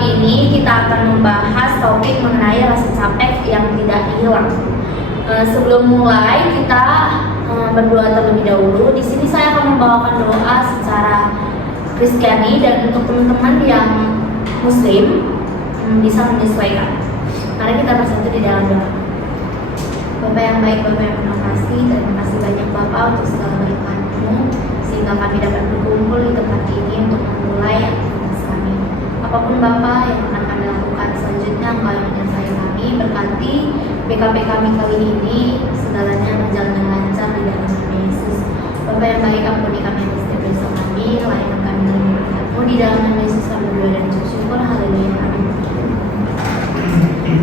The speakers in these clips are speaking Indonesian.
kali ini kita akan membahas topik mengenai rasa capek yang tidak hilang. Sebelum mulai kita berdoa terlebih dahulu. Di sini saya akan membawakan doa secara Kristiani dan untuk teman-teman yang Muslim bisa menyesuaikan. Mari kita bersatu di dalam doa. Bapak yang baik, Bapak yang penuh kasih, terima kasih banyak Bapak untuk segala berkat-Mu sehingga kami dapat berkumpul di tempat ini untuk memulai aktivitas kami. Apapun Bapak yang akan kami lakukan selanjutnya, Engkau yang menyertai kami. Berkati BKP kami kali ini, segalanya berjalan dengan lancar di dalam nama Yesus. Bapak yang baik, ampuni kami yang setiap dosa kami, layanan kami dalam berkat-Mu. Di dalam nama Yesus kami berdoa dan bersyukur. Haleluya. Amin.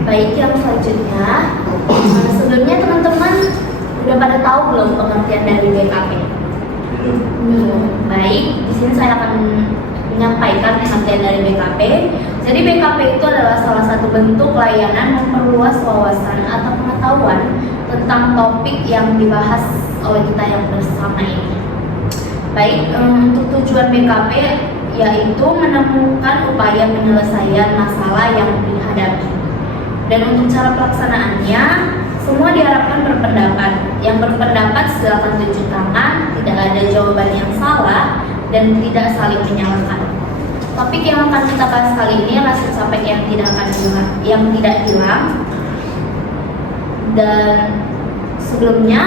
Baik, yang selanjutnya, sebelumnya teman-teman udah pada tahu belum pengertian dari BKP? Baik, di sini saya akan menyampaikan pengertian dari BKP. Jadi BKP itu adalah salah satu bentuk layanan memperluas wawasan atau pengetahuan tentang topik yang dibahas oleh kita yang bersama ini. Baik, untuk tujuan BKP yaitu menemukan upaya penyelesaian masalah yang dihadapi. Dan untuk cara pelaksanaannya, semua diharapkan berpendapat. Yang berpendapat silakan tunjuk tangan, tidak ada jawaban yang salah, dan tidak saling menyalahkan. Topik yang akan kita bahas kali ini rasa capek yang tidak hilang. Dan sebelumnya,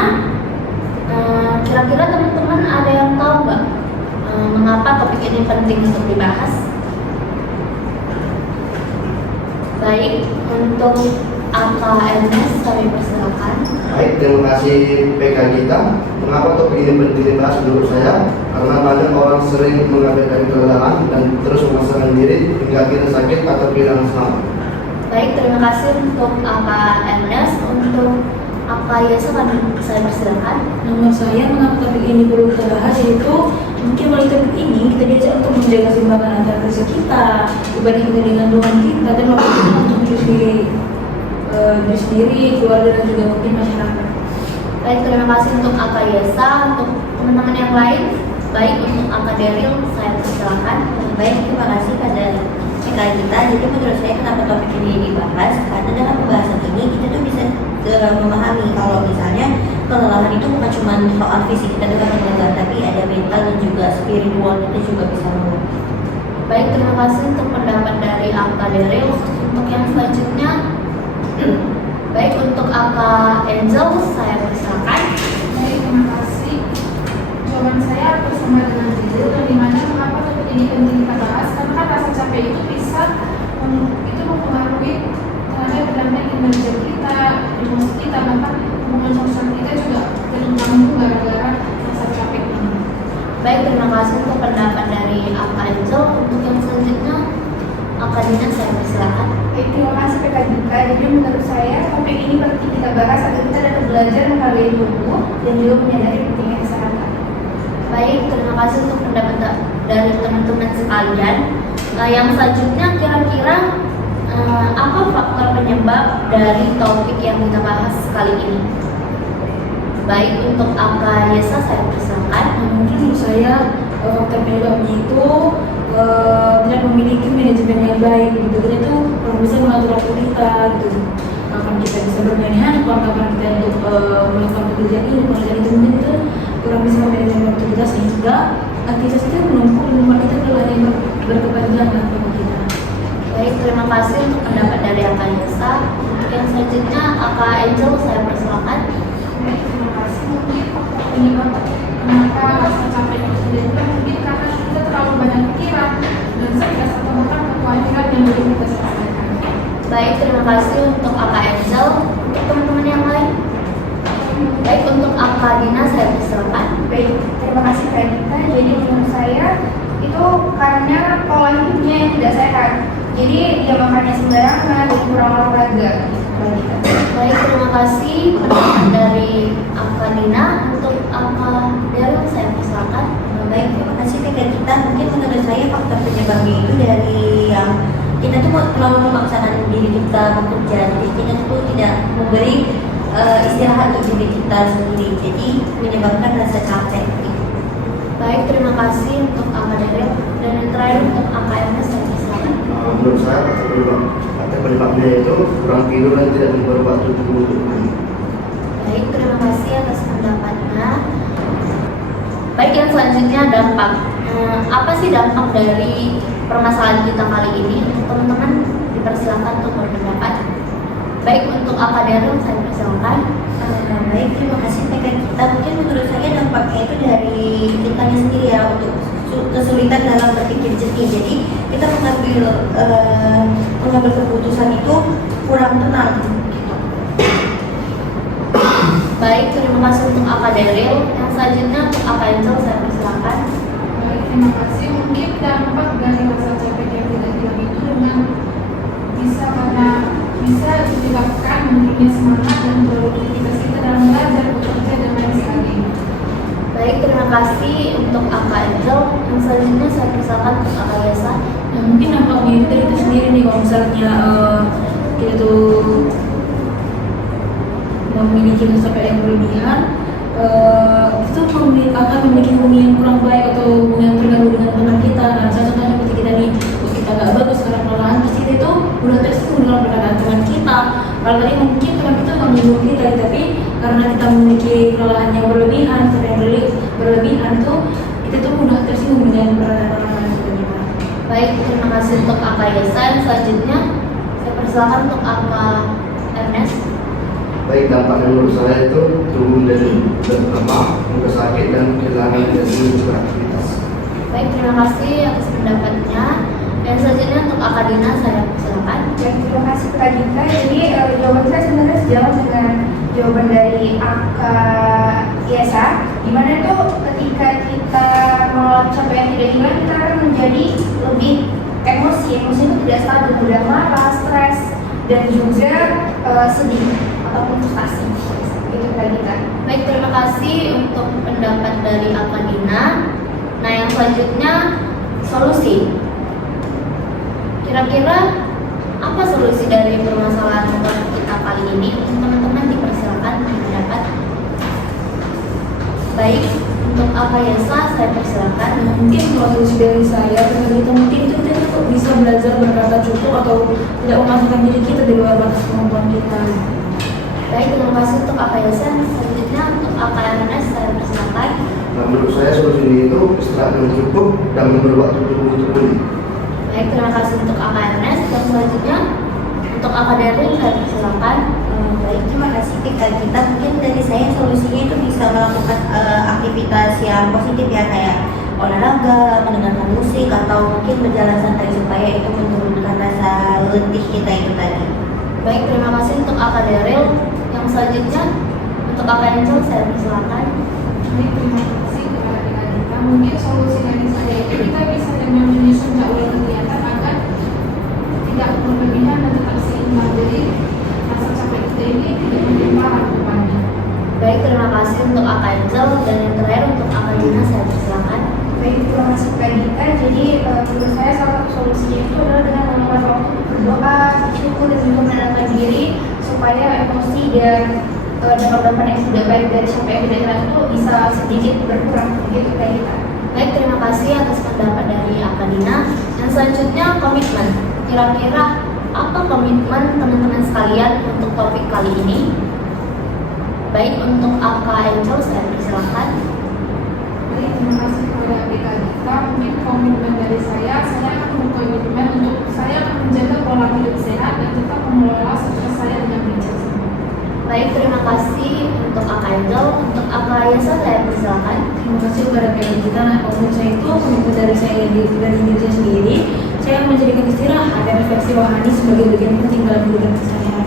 kira-kira teman-teman ada yang tahu nggak mengapa topik ini penting untuk dibahas? Baik, untuk AKMS kami persilakan. Baik, terima kasih PK kita. Mengapa topik ini penting dibahas menurut saya? Karena banyak orang sering mengabaikan kelelahan dan terus memaksakan diri hingga akhirnya sakit atau kehilangan semangat. Baik, terima kasih untuk AKMS. Untuk AKYS kami saya persilakan. Menurut saya mengapa topik ini perlu kita bahas yaitu mungkin melalui topik ini kita diajak untuk menjaga keseimbangan antara kerja kita, ibadah kita dengan Tuhan kita, dan waktu kita untuk diri sendiri, keluarga dan juga mungkin masyarakat. Baik, terima kasih untuk AKYSA. Untuk teman-teman yang lain, baik untuk AKDeril saya persilakan. Baik, terima kasih pada PK kita. Jadi menurut saya kenapa topik ini dibahas? Karena dalam pembahasan ini kita tuh bisa memahami kalau misalnya kelelahan itu bukan cuma soal fisik kita dengan lelah, tapi ada mental dan juga spiritual kita juga bisa mengubah. Baik, terima kasih untuk pendapat dari AKDeril. Untuk yang selanjutnya, baik untuk AK Angel saya persilakan. Baik, terima kasih. Jawaban saya bersama dengan Angel, di mana mengapa topik ini penting kita bahas? Karena kan rasa capek itu bisa itu mempengaruhi terhadap berdampak kinerja kita, emosi kita, bahkan hubungan sosial kita juga terganggu gara-gara rasa capek ini. Baik, terima kasih untuk pendapat dari AK Angel. Untuk yang selanjutnya, AK Dina saya persilakan. Baik, terima kasih PK Dika. Jadi menurut saya topik ini penting kita bahas agar kita dapat belajar menghargai tubuh dan juga menyadari pentingnya kesehatan. Baik, terima kasih untuk pendapat dari teman-teman sekalian. Yang selanjutnya kira-kira apa faktor penyebab dari topik yang kita bahas kali ini? Baik, untuk AK Yesa saya persilakan. Mungkin menurut saya faktor penyebabnya itu tidak memiliki manajemen yang baik gitu. Kita itu kurang bisa mengatur waktu kita gitu. Kapan kita bisa bermain, kapan kita untuk melakukan pekerjaan ini, mungkin itu kurang bisa memanajemen waktu kita sehingga aktivitas kita menumpuk dan membuat kita kelelahan yang berkepanjangan bagi kita. Baik, terima kasih untuk pendapat dari AK Yesa. Untuk yang selanjutnya AK Angel saya persilakan. Baik, terima kasih. Mungkin penyebab kenapa rasa capek itu tidak mungkin karena kita terlalu banyak pikiran dan stres atau bahkan kekhawatiran yang belum kita selesaikan. Baik, terima kasih untuk AK Angel. Untuk teman-teman yang lain, baik untuk AK Dina saya persilakan. Baik, terima kasih Kak Dita. Jadi menurut saya itu karena pola hidupnya yang tidak sehat. Jadi dia makannya sembarangan dan kurang olahraga. Baik, terima kasih pendapat dari AK Dina. Untuk AK Darul saya persilakan. Baik, terima kasih PK kita. Mungkin menurut saya faktor penyebabnya itu dari yang kita tuh terlalu memaksakan diri kita bekerja, jadi kita tuh tidak memberi istirahat untuk diri kita sendiri, jadi menyebabkan rasa capek. Baik, terima kasih untuk AK Darul. Dan yang terakhir untuk AKMS saya persilakan. Menurut saya faktor penyebabnya itu kurang tidur dan tidak memberi waktu tubuh untuk pulih. Baik, terima kasih atas pendapatnya. Baik, yang selanjutnya dampak. Apa sih dampak dari permasalahan kita kali ini? Teman-teman dipersilakan untuk berpendapat. Baik, untuk akademik saya persilakan. Baik, terima kasih PK kita. Mungkin menurut saya dampaknya itu dari kitanya sendiri ya, untuk kesulitan dalam berpikir jernih. Jadi kita mengambil keputusan itu kurang tenang gitu. Baik, terima kasih untuk akademik. Yang selanjutnya untuk akademik saya persilakan. Baik, terima kasih. Mungkin dampak dari rasa capek yang tidak hilang itu bisa menyebabkan menurunnya semangat dan produktivitas kita dalam belajar, bekerja dan lain sebagainya. Baik, terima kasih untuk Kak Angel. Yang selanjutnya saya persilakan untuk Kak Yasa. Nah, mungkin dampaknya itu dari itu sendiri nih, kalau misalnya kita tuh memiliki rasa capek yang berlebihan, itu akan memiliki hubungan yang kurang baik atau hubungan yang terganggu dengan teman kita. Nah, contohnya seperti kita nih, kita nggak bagus karena kelelahan, pasti kita itu udah tersinggung dengan perkataan teman kita. Kalau tadi mungkin teman kita nggak menyinggung kita, tapi karena kita memiliki kelelahan yang berlebihan, berlebihan tuh kita tuh mudah tersinggung dengan perkataan orang lain sebagainya. Baik, terima kasih untuk Kak Yasa. Yang selanjutnya saya persilakan untuk Kak Ernest. Baik, dampaknya menurut saya itu turun dari lemah, muka sakit dan kehilangan energi untuk beraktivitas. Baik, terima kasih atas pendapatnya. Yang selanjutnya untuk Akadina saya persilakan. Baik, terima kasih Kak Dita. Jadi jawaban saya sebenarnya sejalan dengan jawaban dari Yesa, dimana itu ketika kita menolak capek yang tidak hilang, kita akan menjadi lebih emosi itu tidak stabil, mudah marah, stres, dan juga sedih ataupun frustasi. Itu Kak Dita. Baik, terima kasih untuk pendapat dari Akadina. Nah, yang selanjutnya solusi. Kira-kira apa solusi dari permasalahan kita kali ini? Teman-teman dipersilakan berpendapat. Baik, untuk Yesa saya persilakan. Mungkin kalau solusi dari saya, kita mungkin itu kita tuh bisa belajar berkata cukup atau tidak memasukkan diri kita di luar batas kemampuan kita. Baik, terima kasih untuk Yesa. Selanjutnya untuk Ernest saya persilakan. Nah, menurut saya solusi ini itu istirahat yang cukup dan memberi waktu tubuh untuk pulih. Baik, terima kasih untuk Ernest. Dan selanjutnya untuk Darwin saya persilakan. Baik, terima kasih PK kita. Mungkin dari saya solusinya itu bisa melakukan aktivitas yang positif ya, kayak olahraga, mendengarkan musik, atau mungkin berjalan santai supaya itu menurunkan rasa letih kita itu tadi. Baik, terima kasih untuk Darwin. Yang selanjutnya untuk Angel saya persilakan. Baik, terima kasih kepada Kak Dita. Mungkin solusi dari saya itu kita bisa dengan menyusun jadwal kegiatan agar tidak berlebihan dan tetap seimbang. Jadi rasa capek kita ini tidak menjadi parah ke depannya. Baik, terima kasih untuk Angel. Dan yang terakhir untuk Akadina saya persilakan. Baik, terima kasih Kak Dita. Jadi menurut saya salah satu solusinya itu adalah dengan meluangkan waktu untuk berdoa, bersyukur, dan juga menenangkan diri supaya emosi dan dampak-dampak yang tidak baik dari capek yang tidak hilang itu bisa sedikit berkurang. Begitu Kak Dita. Baik, terima kasih atas pendapat dari Akadina. Yang selanjutnya komitmen. Kira-kira apa komitmen teman-teman sekalian untuk topik kali ini? Baik, untuk Angel saya persilakan. Baik, terima kasih kepada PK Dita. Mungkin komitmen dari saya akan berkomitmen untuk saya akan menjaga pola hidup sehat dan tetap mengelola stres saya dengan bijak. Baik, terima kasih untuk Angel. Untuk Yesa saya persilakan. Terima kasih kepada PK kita. Nah, kalau saya itu komitmen dari saya dari diri saya sendiri, saya akan menjadikan istirahat dan refleksi rohani sebagai bagian penting dalam hidup dan keseharian.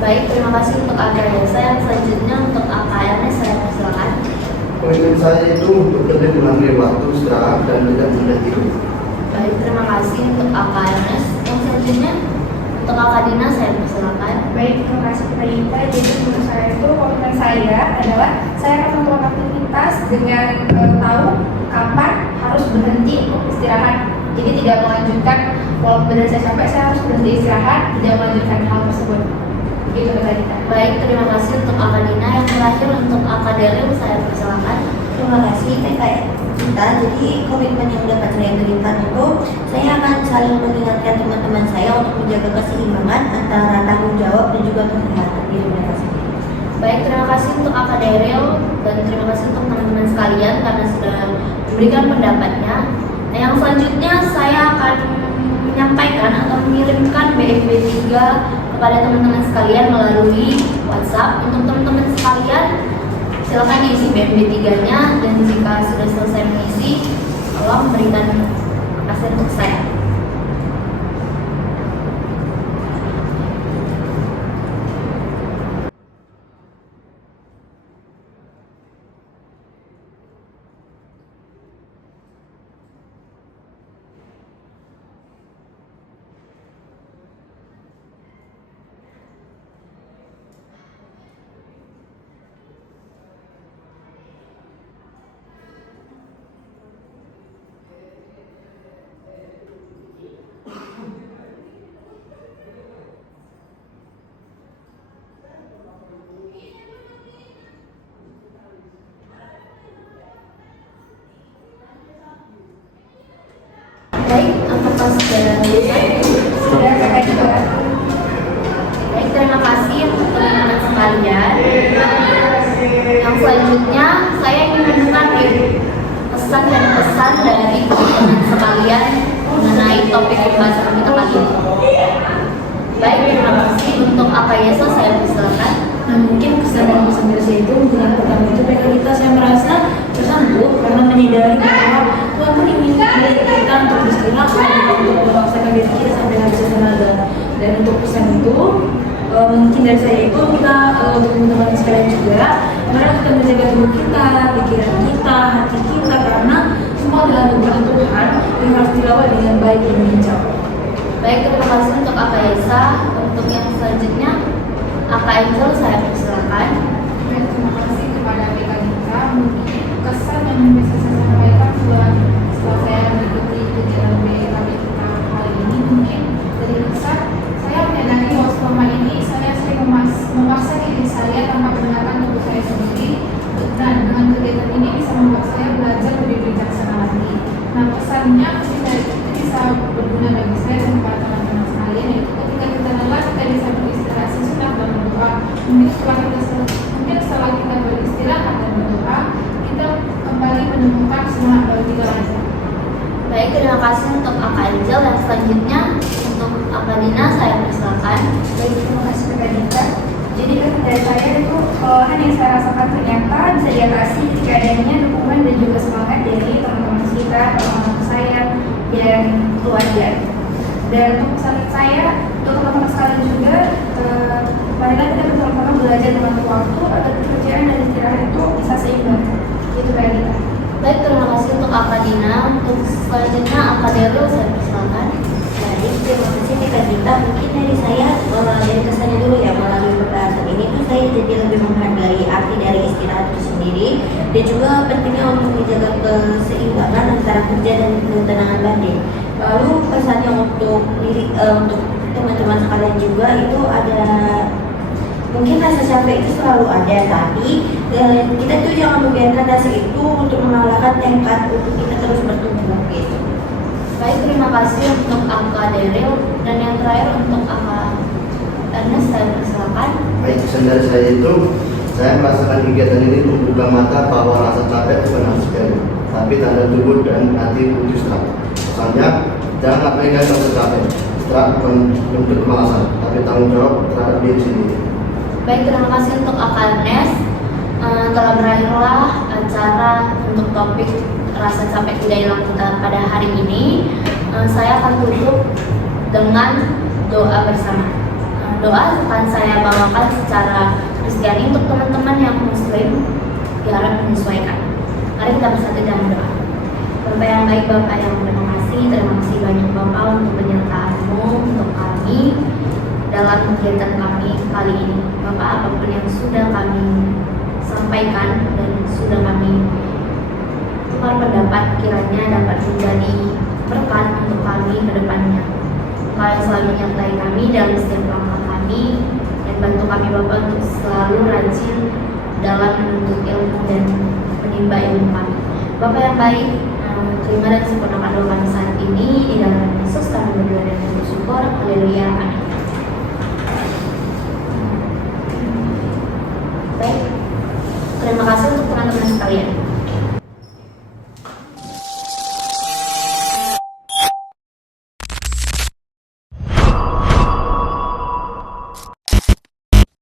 Baik, terima kasih untuk Yesa. Yang selanjutnya untuk Ernest saya persilakan. Komitmen saya itu untuk lebih mengambil waktu istirahat dan tidak mudah tidur. Baik, terima kasih untuk Ernest. Yang selanjutnya untuk Akadina saya persilakan. Baik, terima kasih Kak Dita. Jadi menurut saya itu komitmen saya adalah saya akan melakukan aktivitas dengan tahu kapan harus berhenti untuk istirahat. Jadi tidak melanjutkan walaupun benar saya capek, saya harus berhenti istirahat, tidak melanjutkan hal tersebut. Begitu Kak Dita. Baik, terima kasih untuk Akadina. Yang terakhir untuk Akademi saya persilakan. terima kasih PK kita. Jadi komitmen yang dapat saya berikan itu, saya akan saling mengingatkan teman-teman saya untuk menjaga keseimbangan antara tanggung jawab dan juga kesehatan diri mereka sendiri. Baik, terima kasih untuk Kak Daryl dan terima kasih untuk teman-teman sekalian karena sudah memberikan pendapatnya. Nah, yang selanjutnya saya akan menyampaikan atau mengirimkan BFB 3 kepada teman-teman sekalian melalui WhatsApp. Untuk teman-teman sekalian, silakan diisi BFB 3-nya dan jika sudah selesai mengisi, tolong berikan akses untuk saya. Baik, apakah sudah selesai? Sudah PK Gita. Baik, terima kasih untuk teman-teman sekalian. Yang selanjutnya, saya ingin mendengar pesan dan pesan dari teman-teman sekalian mengenai topik pembahasan kita kali ini. Baik, terima kasih. Untuk apa Yesa, saya persilakan. Nah, mungkin kesan dan pesan dari saya itu yang pertama itu PK Gita saya merasa tersentuh karena menyadari bahwa Tuhan pun ingin dari kita untuk beristirahat, untuk memaksakan diri kita sampai habis tenaga. Dan untuk pesan itu mungkin dari saya itu kita untuk teman-teman sekalian juga, mari kita menjaga tubuh kita, pikiran kita, hati kita karena semua adalah anugerah Tuhan yang harus dirawat dengan baik dan bijak. Baik, terima kasih untuk Kak Yesa. Untuk yang selanjutnya, Kak Angel, saya persilakan. Baik, terima kasih kepada PK Gita. Mungkin kesan yang bisa saya sampaikan setelah saya mengikuti kegiatan PK Gita kali ini, mungkin dari kesan saya menyadari bahwa selama ini saya sering memaksa diri saya tanpa mendengarkan tubuh saya sendiri, dan dengan kegiatan ini bisa membuat saya belajar lebih bijaksana lagi. Nah, pesannya ketika itu bisa berguna bagi saya dan para teman-teman sekalian, yaitu ketika kita lelah kita bisa beristirahat sejenak dan berdoa. Mungkin setelah kita beristirahat dan berdoa, kita kembali menemukan semangat baru kita lagi. Baik, terima kasih untuk Kak Angel. Dan selanjutnya untuk Kak Dina, saya persilakan. Baik, terima kasih PK Gita. Jadi kan dari saya itu kelelahan yang saya rasakan ternyata bisa diatasi ketika adanya dukungan dan juga semangat dari teman-teman kita, teman-teman saya, dan keluarga. Dan untuk pesan saya, untuk teman-teman sekalian juga, marilah kita bersama-sama belajar mengatur waktu agar pekerjaan dan istirahat itu bisa seimbang. Itu PK Gita. Baik, terima kasih untuk Kak Dina. Untuk selanjutnya Kak Daryl, saya persilakan. Baik, terima kasih PK Gita. Mungkin dari saya, dari kesannya dulu ya, melalui pembahasan ini tuh saya jadi lebih menghargai arti dari istirahat itu sendiri dan juga pentingnya untuk menjaga keseimbangan antara kerja dan ketenangan batin. Lalu pesannya untuk untuk teman-teman sekalian juga itu ada, mungkin rasa capek itu selalu ada, tapi kita tuh jangan membiarkan rasa itu untuk mengalahkan tekad untuk kita terus bertumbuh gitu. Baik, terima kasih untuk Kak Daryl. Dan yang terakhir untuk Kak Ernest, saya persilakan. Baik, pesan dari saya itu, saya merasakan kegiatan ini membuka mata bahwa rasa capek bukan hal sepele, tapi tanda tubuh dan hati butuh istirahat. Pesannya, jangan abaikan rasa capek. Istirahat bukan bentuk kemalasan, tapi tanggung jawab terhadap diri sendiri. Baik, terima kasih untuk Kak Ernest. Telah berakhirlah acara untuk topik rasa capek tidak hilang kita pada hari ini. Saya akan tutup dengan doa bersama. Doa akan saya bawakan secara Kristiani untuk teman-teman yang Muslim diharap menyesuaikan. Mari kita bersatu dalam doa. Bapak yang baik, Bapak yang terima kasih banyak Bapak untuk penyertaan-Mu untuk kami dalam kegiatan kami kali ini. Bapak, apapun yang sudah kami sampaikan dan sudah kami tukar pendapat, kiranya dapat menjadi berkat untuk kami ke depannya. Kau yang selalu menyertai kami dalam setiap langkah kami dan bantu kami Bapak untuk selalu rajin dalam menuntut ilmu dan menimba ilmu kami. Bapak yang baik, terima dan sempurnakan doa kami saat ini di dalam